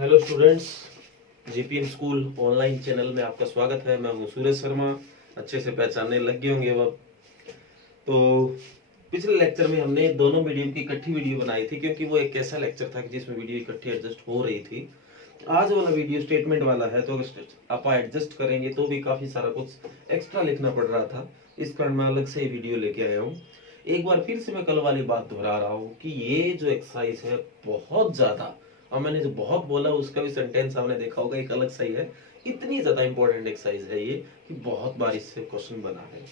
Hello students, GPM school online channel में आपका स्वागत है। मैं हूं सूरज शर्मा। अच्छे से पहचानने लग गए होंगे अब। तो पिछले लेक्चर में हमने दोनों मीडियम की इकट्ठी वीडियो बनाई थी, क्योंकि वो एक ऐसा लेक्चर था कि जिसमें वीडियो इकट्ठी एडजस्ट हो रही थी। आज वाला वीडियो स्टेटमेंट वाला है, तो अगर आप एडजस्ट करेंगे तो भी काफी सारा कुछ एक्स्ट्रा लिखना पड़ रहा था। इस कारण मैं अलग से वीडियो लेके आया हूँ। एक बार फिर से मैं कल वाली बात दोहरा रहा हूँ कि ये जो एक्सरसाइज है बहुत ज्यादा, और मैंने जो बहुत बोला उसका भी सेंटेंस आपने देखा होगा, एक अलग सही है। इतनी ज्यादा इंपॉर्टेंट एक्सरसाइज है ये कि बहुत बार इससे क्वेश्चन बना है।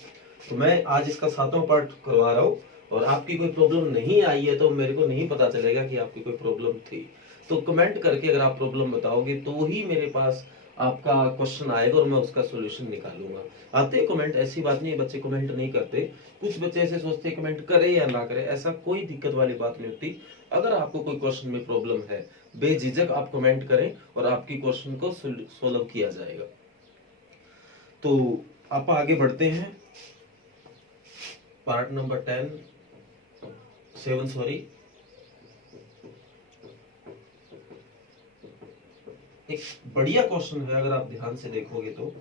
तो मैं आज इसका 7वां पार्ट करवा रहा हूँ। और आपकी कोई प्रॉब्लम नहीं आई है तो मेरे को नहीं पता चलेगा कि आपकी कोई प्रॉब्लम थी। तो कमेंट करके अगर आप प्रॉब्लम बताओगे तो ही मेरे पास आपका क्वेश्चन आएगा और मैं उसका सॉल्यूशन निकालूंगा। आते कमेंट, ऐसी बात नहीं है बच्चे कमेंट नहीं करते। कुछ बच्चे ऐसे सोचते कमेंट करे या ना करे, ऐसा कोई दिक्कत वाली बात नहीं होती। अगर आपको कोई क्वेश्चन में प्रॉब्लम है, बेझिझक आप कमेंट करें और आपकी क्वेश्चन को सोल्व किया जाएगा। तो आप आगे बढ़ते हैं। Part number 7 sorry. एक बढ़िया क्वेश्चन है, अगर आप ध्यान से देखोगे तो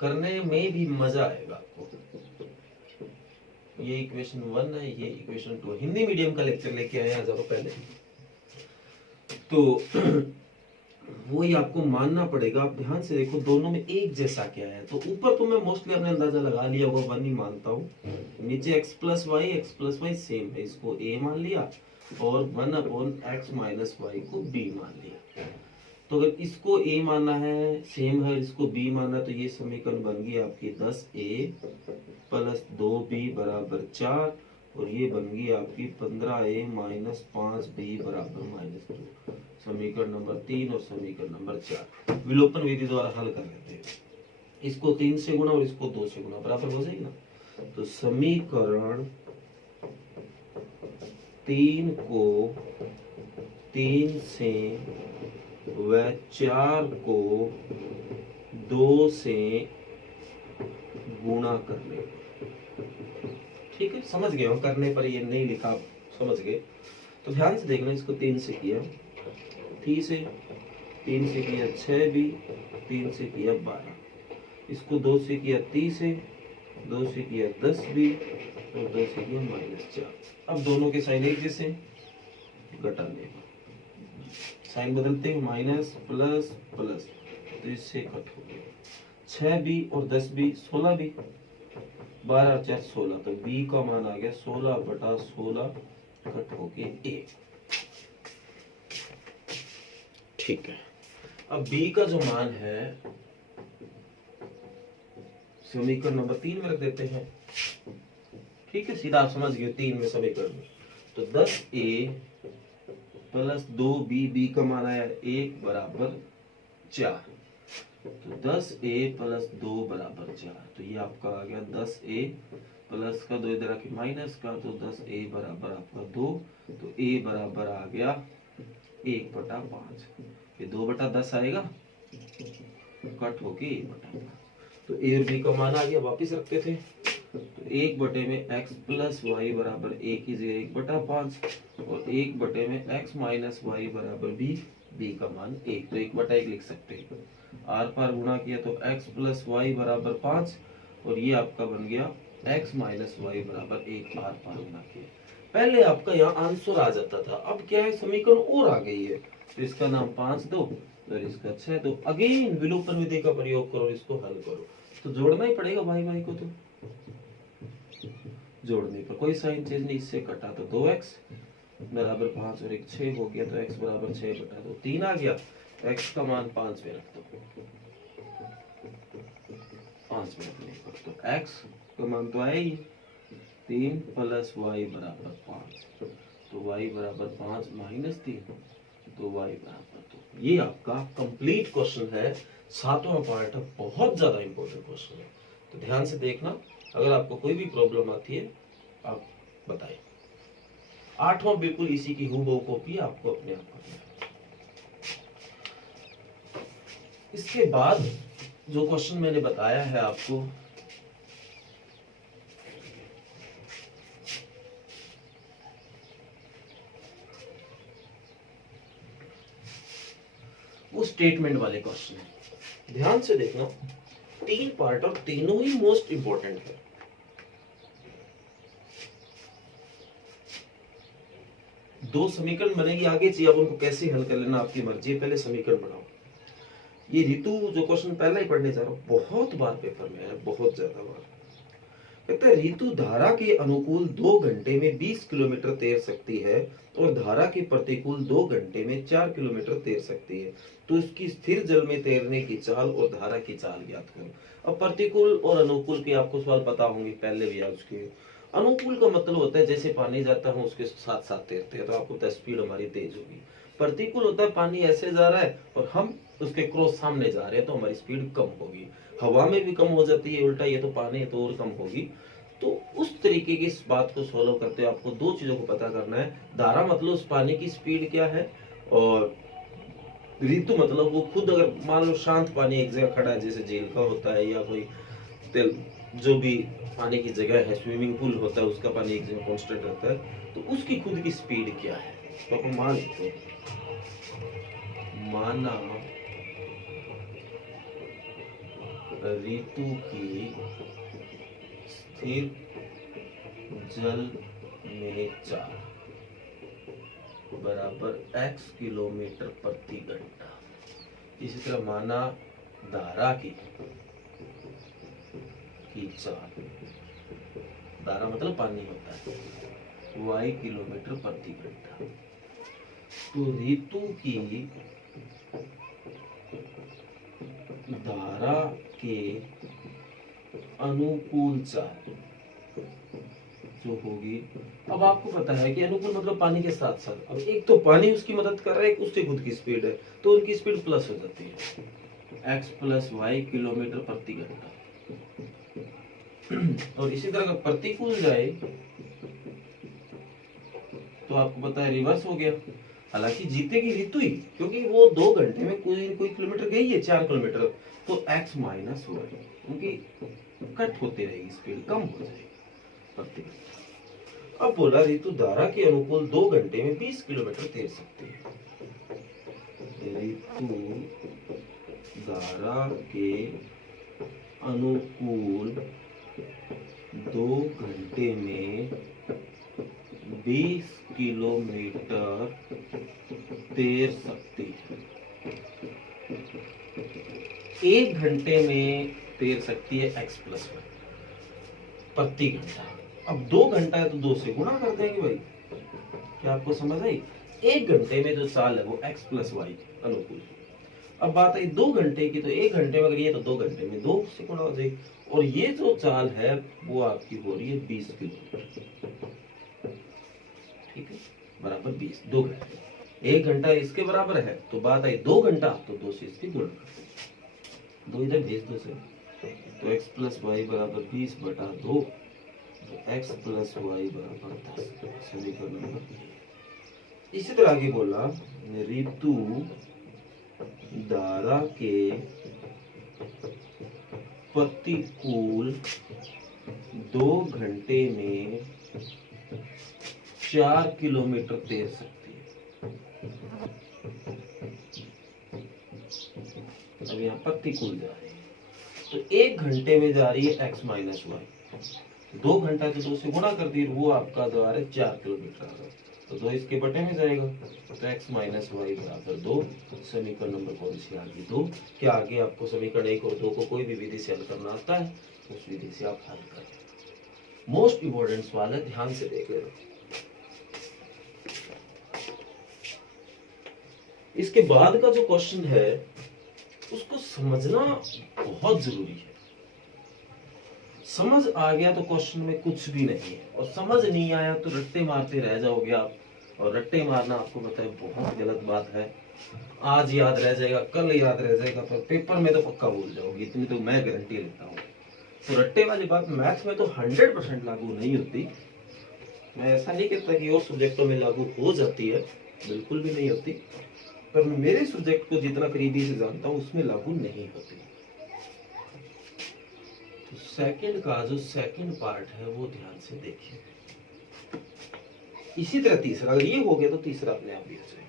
करने में भी मजा आएगा आपको। ये इक्वेशन 1 है, ये इक्वेशन 2। हिंदी मीडियम का लेक्चर लेके आए हजारों पहले, तो वही आपको मानना पड़ेगा। आप ध्यान से देखो दोनों में एक जैसा क्या है। तो ऊपर तो मैं मोस्टली अपने अंदाजा लगा लिया होगा, 1 ही मानता हूँ। नीचे x प्लस वाई सेम है, इसको a मान लिया और 1/x माइनस वाई को b मान लिया। तो अगर इसको a मानना है, सेम है, इसको b मानना है, तो ये समीकरण बन गई आपकी 10a प्लस 2b बराबर 4, और ये बन गई आपकी 15a माइनस 5b बराबर -2। समीकरण नंबर 3 और समीकरण नंबर 4 विलोपन विधि द्वारा हल कर लेते हैं। इसको 3 से गुणा और इसको 2 से गुणा, बराबर हो जाएगी ना। तो समीकरण 3 को 3 से व 4 को 2 से गुणा कर ले। ठीक है, समझ गए हो। करने पर ये नहीं लिखा, समझ गए। तो ध्यान से देखना, इसको 3 से किया 3 से किया 6b, 3 से किया 12, इसको 2 से किया 30 से, 2 से किया 10b और 2 से किया -4। अब दोनों के साइन एक जैसे, घटा लेगा, साइन बदलते हैं, माइनस प्लस प्लस, तो इससे कट हो गया 6b और 10b 16b, 12 और 4 16, तो b का मान आ गया 16/16 कट हो के 1। ठीक है, अब b का जो मान है समीकरण नंबर 3 में रख देते हैं। ठीक है, सीधा आप समझ गए 3 में समीकरण में। तो 10a प्लस 2b, b का मान आया 1 बराबर 4, तो 10a प्लस 2 बराबर 4। तो ये आपका आ गया 10a प्लस का 2 इधर आके माइनस का, तो 10a बराबर आपका 2, तो a बराबर आ गया 1/5। ये 2/10 आएगा, कट होके 1/5। तो a और b का मान आ गया, वापिस रखते थे। तो 1 में x प्लस वाई बराबर 1 की जगह 1/5 और 1 में x माइनस वाई बराबर b का मान 1, तो 1/1 लिख सकते हैं। आर पार गुणा किया तो x प्लस वाई बराबर 5 और ये आपका बन गया x माइनस वाई बराबर 1। आर पार गुणा किया, पहले आपका यहाँ आंसर आ जाता था, अब क्या है समीकरण और आ गई है। तो इसका नाम 5 दो और इसका 6 दो। अगेन विलोपन विधि का प्रयोग करो, इसको हल करो। तो जोड़ना ही पड़ेगा भाई भाई को, तो जोड़ने पर कोई साइन चेंज नहीं, इससे कटा तो 2x बराबर 5 और 1 6 हो गया, तो x बराबर 6/2 3 आ गया। x का मान 5 में रख दो, 5 में रखने पर तो x का मान तो आया ही 3 प्लस वाई बराबर 5, तो y बराबर 5 माइनस 3, तो y बराबर 2। ये आपका कंप्लीट क्वेश्चन है, 7वां पार्ट है, बहुत ज्यादा इंपॉर्टेंट क्वेश्चन है। तो ध्यान से देखना, अगर आपको कोई भी प्रॉब्लम आती है आप बताएं। 8वां बिल्कुल इसी की हूबहू कॉपी आपको अपने आप करना है। इसके बाद जो क्वेश्चन मैंने बताया है आपको, वो स्टेटमेंट वाले क्वेश्चन है। ध्यान से देखना, 3 पार्ट और तीनों ही मोस्ट इंपॉर्टेंट है। दो समीकरण बनेगी, आगे चाहिए आप उनको कैसे हल कर लेना आपकी मर्जी है, पहले समीकरण बनाओ। ये ऋतु जो क्वेश्चन पहला ही पढ़ने जा रहा हूं, बहुत बार पेपर में है, बहुत ज्यादा बार। कहते हैं ऋतु धारा के अनुकूल 2 घंटे में 20 किलोमीटर तैर सकती है और धारा के प्रतिकूल 2 घंटे में 4 किलोमीटर तैर सकती है, तो इसकी स्थिर जल में तैरने की चाल और धारा की चाल ज्ञात करो। अब प्रतिकूल और अनुकूल के आपको सवाल पता होंगे, पहले भी आज के। अनुकूल का मतलब होता है जैसे पानी जाता है उसके साथ साथ तैरते हैं, तो आपको पता है स्पीड हमारी तेज होगी। प्रतिकूल होता है पानी ऐसे जा रहा है और हम उसके क्रॉस सामने जा रहे हैं, तो हमारी स्पीड कम होगी। हवा में भी कम हो जाती है, उल्टा ये तो पानी है तो और कम होगी। तो उस तरीके की इस बात को सॉल्व करते हुए आपको दो चीजों को पता करना है। धारा मतलब उस पानी की स्पीड क्या है, और ऋतु मतलब वो खुद, अगर मान लो शांत पानी एक जगह खड़ा है, जैसे झील का होता है या कोई तेल जो भी पानी की जगह है, स्विमिंग पूल होता है, उसका पानी एक जगह कांस्टेंट रहता है, तो उसकी खुद की स्पीड क्या है। तो अपन मान लेते हैं, माना ऋतु की स्थिर जल में चाल बराबर x किलोमीटर प्रति घंटा। इसी तरह माना धारा की चाल, धारा मतलब पानी होता है, y किलोमीटर प्रति घंटा। तो ऋतु की धारा के अनुकूल चाल जो होगी, अब आपको पता है कि अनुकूल मतलब पानी के साथ साथ, अब एक तो पानी उसकी मदद कर रहा है, एक उससे खुद की स्पीड है, तो उनकी स्पीड प्लस हो जाती है, x प्लस वाई किलोमीटर प्रति घंटा। और इसी तरह अगर प्रतिकूल जाए तो आपको पता है रिवर्स हो गया। हालांकि जीतेगी ऋतु ही, क्योंकि वो 2 घंटे में कोई किलोमीटर गई है 4 किलोमीटर, तो x माइनस हो रही, क्योंकि कट होती रहेगी, स्पीड कम हो जाएगी प्रति घंटा। अब बोला ऋतु धारा के अनुकूल 2 घंटे में 20 किलोमीटर तैर सकती है। ऋतु धारा के अनुकूल 2 घंटे में 20 किलोमीटर तैर सकती है। 1 घंटे में तैर सकती है x प्लस वाई प्रति घंटा। अब 2 घंटा है तो 2 से गुणा कर देंगे भाई, क्या आपको समझ आई? 1 घंटे में जो चाल है वो x प्लस वाई अनुकूल। अब बात आई 2 घंटे की, तो 1 घंटे में अगर ये तो 2 घंटे में 2 से गुणा हो जाएगी, और ये जो चाल है वो आपकी हो रही है 20 किलोमीटर, ठीक है, बराबर 20। 2 घंटे, 1 घंटा इसके बराबर है, तो बात आई 2 घंटा, तो 2 से इसकी गुणा कर 2 इधर भेज दो से, तो x प्लस वाई बराबर 20 बटा 2, तो x प्लस वाई बराबर 10, समीकरण नंबर। इसी तरह आगे बोला ऋतु धारा के प्रतिकूल 2 घंटे में 4 किलोमीटर तैर सकती है। अब यहाँ प्रतिकूल जा रही है, तो 1 घंटे में जा रही है x माइनस वाई, 2 घंटा के 2 से गुणा कर दी, वो आपका जो आ रहा है 4 किलोमीटर आ रहा है, तो 2 इसके बटे में जाएगा, तो x माइनस वाई बराबर 2, समीकरण नंबर कौन सी आ गई? 2। क्या आगे आपको समीकरण 1 और 2 को कोई भी विधि से हल करना आता है, उस विधि से आप हल करें। मोस्ट इंपॉर्टेंट सवाल है, ध्यान से देख लेना। इसके बाद का जो क्वेश्चन है उसको समझना बहुत जरूरी है। समझ आ गया तो क्वेश्चन में कुछ भी नहीं है, और समझ नहीं आया तो रट्टे मारते रह जाओगे आप, और रट्टे मारना आपको पता है बहुत गलत बात है। आज याद रह जाएगा, कल याद रह जाएगा, पर पेपर में तो पक्का भूल जाओगे, इतनी तो मैं गारंटी लेता हूँ। तो रट्टे वाली बात मैथ में तो 100% लागू नहीं होती। मैं ऐसा नहीं कहता कि और सब्जेक्टों में लागू हो जाती है, बिल्कुल भी नहीं होती, पर मेरे सब्जेक्ट को जितना करीबी से जानता हूँ उसमें लागू नहीं होती। तो सेकंड का जो सेकंड पार्ट है वो ध्यान से देखिए। इसी तरह तीसरा, अगर ये हो गया तो तीसरा अपने आप भी हो जाएगा।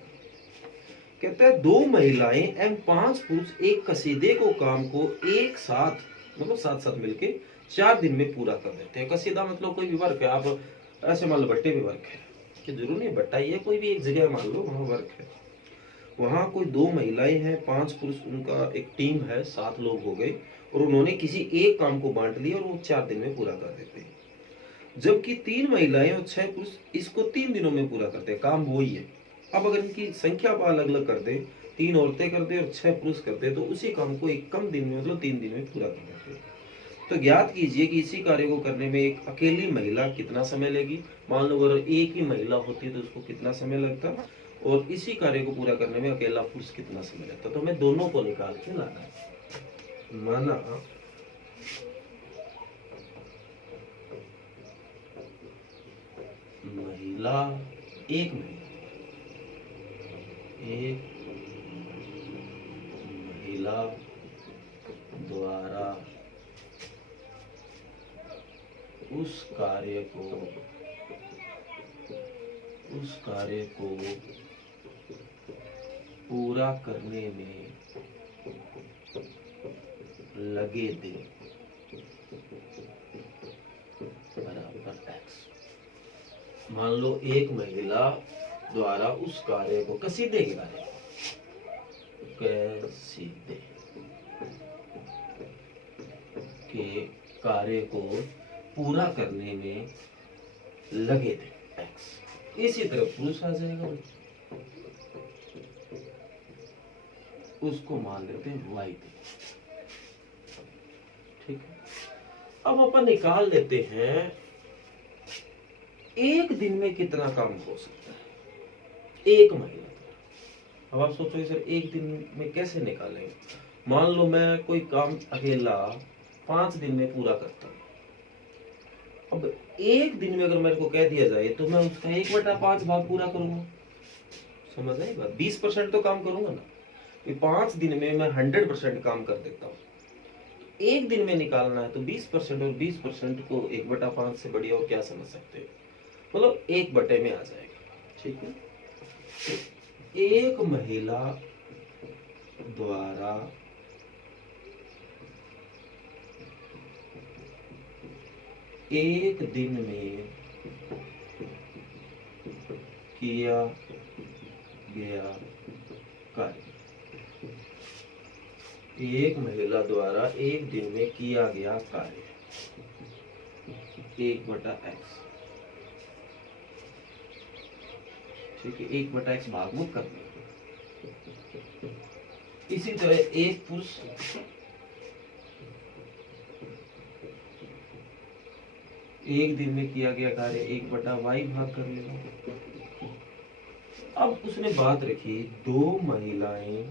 कहता है 2 महिलाएं एवं 5 पुरुष एक कसीदे को काम को एक साथ मतलब साथ साथ मिलके 4 दिन में पूरा कर देते हैं। कसीदा मतलब कोई भी वर्क है, आप ऐसे मान लो भट्टे भी वर्क है कि जरूर नहीं भट्टा ही है, कोई भी एक जगह मान लो वहां वर्क है, वहां कोई 2 महिलाएं हैं 5 पुरुष, उनका एक टीम है, 7 लोग हो गए और उन्होंने किसी एक काम को बांट लिया और वो 4 दिन में पूरा कर देते हैं। जबकि 3 महिलाएं और 6 पुरुष इसको 3 दिनों में पूरा करते हैं, काम वही है। अब अगर इनकी संख्या को अलग अलग कर दे, 3 औरतें कर दे और 6 पुरुष करते तो उसी काम को एक कम दिन में मतलब 3 दिन में पूरा कर देते। तो ज्ञात कीजिए कि इसी कार्य को करने में एक अकेली महिला कितना समय लेगी। मान लो अगर एक ही महिला होती तो उसको कितना समय लगता, और इसी कार्य को पूरा करने में अकेला पुरुष कितना समय लगता। तो हमें दोनों को निकाल के लाना है। माना महिला एक महिला द्वारा उस कार्य को पूरा करने में लगे दिन बराबर x। मान लो एक महिला द्वारा उस कार्य को कसीदे के कार्य कसीदे के कार्य को पूरा करने में लगे थे x। इसी तरह पुरुष आ जाएगा, उसको मान लेते हैं y थे। ठीक है, अब अपन निकाल लेते हैं एक दिन में कितना काम हो सकता है एक महिला। अब आप सोचोगे सर एक दिन में कैसे निकालेंगे। मान लो मैं कोई काम अकेला 5 दिन में पूरा करता हूं। अब एक दिन में अगर मेरे को कह दिया जाए तो मैं उसका 1/5 भाग पूरा करूंगा। समझ आई बात। 20% तो काम करूंगा ना, 5 दिन में मैं 100% काम कर देता हूँ। एक दिन में निकालना है तो 20% और 20% को 1/5 से बढ़िया और क्या समझ सकते हैं, मतलब 1/, में आ जाएगा। ठीक है, तो एक महिला द्वारा एक दिन में किया गया कार्य, एक महिला द्वारा एक दिन में किया गया कार्य 1/x। ठीक है, 1/x भाग में कर दिया। इसी तरह एक पुरुष एक दिन में किया गया कार्य 1/y भाग कर लेगा। अब उसने बात रखी 2 महिलाएं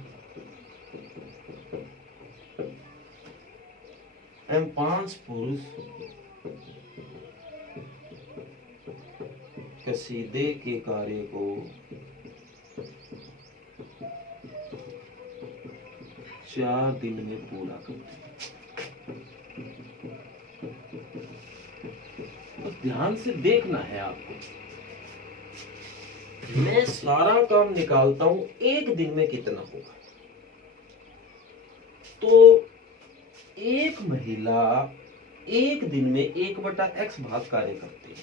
एवं 5 पुरुष कसीदे के कार्य को 4 दिन में पूरा करते हैं। तो ध्यान से देखना है आपको, मैं सारा काम निकालता हूं एक दिन में कितना होगा। तो एक महिला एक दिन में 1/x भाग कार्य करती है।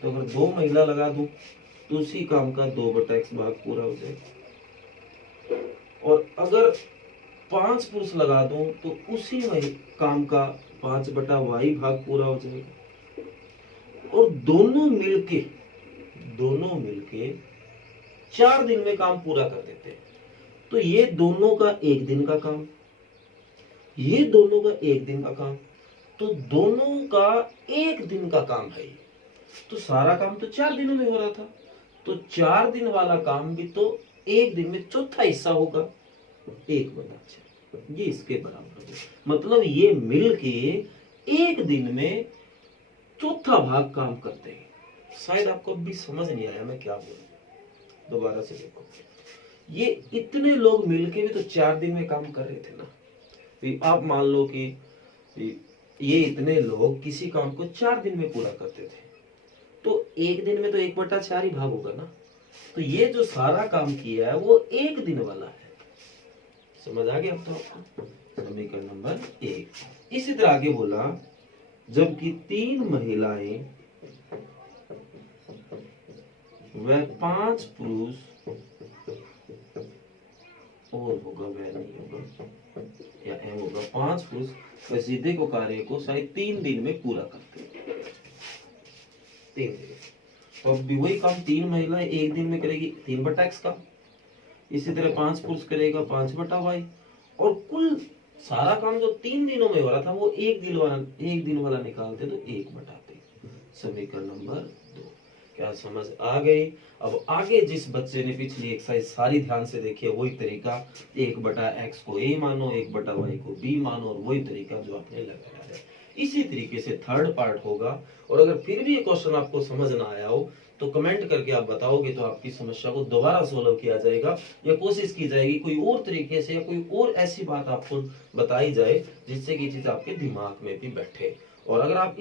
तो अगर 2 महिला लगा दूं तो उसी काम का 2/x भाग पूरा हो जाएगा, और अगर 5 पुरुष लगा दूं तो उसी काम का 5/y भाग पूरा हो जाएगा। और दोनों मिलके 4 दिन में काम पूरा कर देते हैं। तो ये दोनों का एक दिन का काम, ये दोनों का एक दिन का काम, तो दोनों का एक दिन का काम है। तो सारा काम तो 4 दिनों में हो रहा था, तो 4 दिन वाला काम भी तो एक दिन में चौथा हिस्सा होगा 1/4। ये इसके बराबर है। मतलब ये मिलके एक दिन में चौथा भाग काम करते हैं। शायद आपको भी समझ नहीं आया मैं क्या बोल रहा हूं, दोबारा से देखो। ये इतने लोग मिलके भी तो 4 दिन में काम कर रहे थे ना। आप मान लो कि ये इतने लोग किसी काम को 4 दिन में पूरा करते थे, तो एक दिन में तो 1/4 ही भाग होगा ना। तो ये जो सारा काम किया है वो एक दिन वाला है। समझ आ गया अब तो आपको? समीकरण नंबर 1। इसी तरह आगे बोला, जबकि 3 महिलाएं व 5 पुरुष, और होगा वह नहीं होगा, या एम होगा, 5 पुरुष वह सीधे को कार्य को शायद 3 दिन में पूरा करते हैं। 3 दिन। तो अब भी वही काम 3 महिलाएं 1 दिन में करेगी 3/x का, इसी तरह 5 पुरुष करेगा 5/y, और कुल सारा काम जो 3 दिनों में हो रहा था वो एक दिन वाला निकालते तो 1/3। समीकरण नंबर 2। क्या समझ आ गई? अब आगे जिस बच्चे ने पिछली एक्सरसाइज सारी ध्यान से देखी है वही तरीका, 1/x को a मानो, 1/y को b मानो, और वही तरीका जो आपने लगाया है। इसी तरीके से थर्ड पार्ट होगा। और अगर फिर भी ये क्वेश्चन आपको समझ ना आया हो तो कमेंट करके आप बताओगे तो आपकी समस्या को दोबारा सोल्व किया जाएगा, या कोशिश की जाएगी कोई और तरीके से, या कोई और ऐसी बात आपको बताई जाए जिससे कि चीज आपके दिमाग में भी बैठे। और अगर आप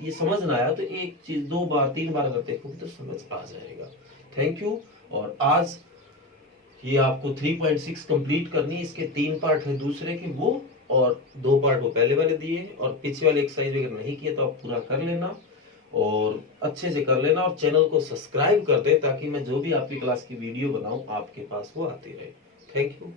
ये समझ ना आया तो एक चीज 2 बार 3 बार अगर देखोगे तो समझ आ जाएगा। Thank you. और आज ये आपको 3.6 कंप्लीट करनी है। इसके 3 पार्ट है दूसरे के वो, और 2 पार्ट वो पहले वाले दिए, और पीछे वाले एक्सरसाइज अगर नहीं किए तो आप पूरा कर लेना और अच्छे से कर लेना, और चैनल को सब्सक्राइब कर दे ताकि मैं जो भी आपकी क्लास की वीडियो बनाऊं आपके पास वो आती रहे। Thank you.